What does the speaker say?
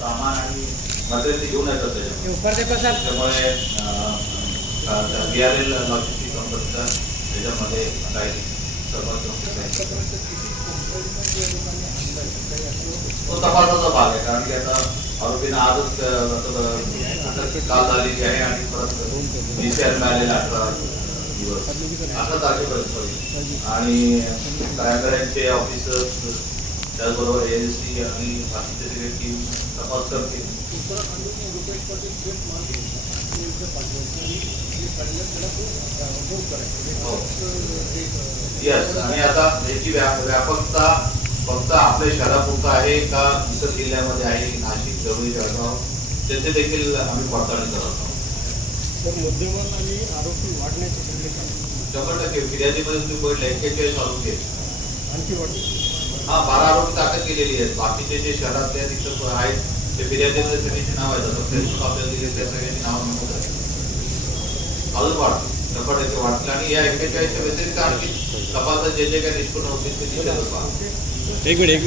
सामान आणि मटेरियल घेऊन येतात त्याच्यामुळे BRL लॉजिस्टिक कंपनीचा त्याच्यामध्ये काही तो तपासाचा भाग आहे. कारण की आता आरोपीनं आजच काल झालेली आहे आणि परत PCR मिळालेला 18 दिवस 18 तारखेपर्यंत आणि क्राईमब्रँचचे ऑफिसर्स त्याचबरोबर ASC आणि बाकीचे सगळे टीम तपास करते. यस आणि आता याची व्यापकता फक्त आपल्या शहरापुरतं आहे का इतर जिल्ह्यामध्ये आहे, नाशिक, जळगाव, जळगाव त्याचे देखील आम्ही पडताळणी करत आहोत. मुद्देमाल आणि आरोपी वाढण्याची शक्यता 100% फिर्यादीमध्ये तुम्ही बघितलं 41 आरोपी आहेत. आणखी वाढते. हा 12 आरोपी ताकद केलेली आहेत. बाकीचे जे शहरातल्या तिथं आहेत ते फिर्यादीमध्ये सगळ्यांची नाव आहेत. आता फेसबुक आपल्याला दिले त्या सगळ्यांची नाव नमूद आहेत. अजून वाढतो 100% वाढतील आणि या 41च्या व्यतिरिक्त आणखी तपासात जे जे काही निष्पन्न होतील ते निश्चितच वाढतील. एक मिनिट